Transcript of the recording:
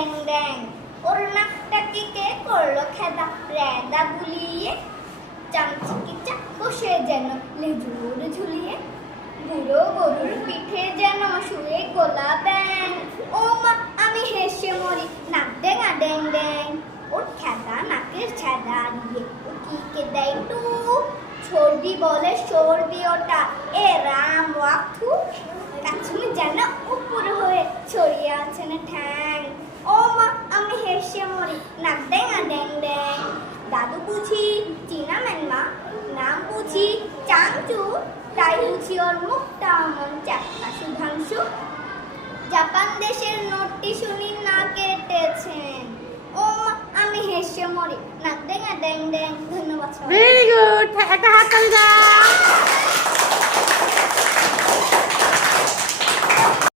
ড্যাং ড্যাং ওর নাকটা কে করল খেদা। রেদা বুলিয়ে চামচিকি চাকু সে যেন লেজুর ঝুলিয়ে। বুড়ো গরুর পিঠে যেন শুয়ে গোলা ব্যাং। ও মা, আমি হেসে মরি, নাক ডেঙা ড্যাং ড্যাং ওর খেদা নাকের ছেদা দিয়ে ও কি কে দেয় টু। সর্দি বলে সর্দি ওটা, এ রাম ওয়াক্তু কাশ্মীর যেন উপর হয়ে ছড়িয়ে আছে না ঠ্যাং। মরি নাক ডেঙা ড্যাং ড্যাং দাদু বুঝি চীনা ম্যানমা নাম বুঝি চাংচু। তাই বুঝি ওর মুখটা অমন চাকা সুধাংশু জাপান দেশের নোটটি শুনি না কেটেছেন। ও আমি হেসে মরি। নাক ডেঙা ড্যাং ড্যাং ধন্যবাদ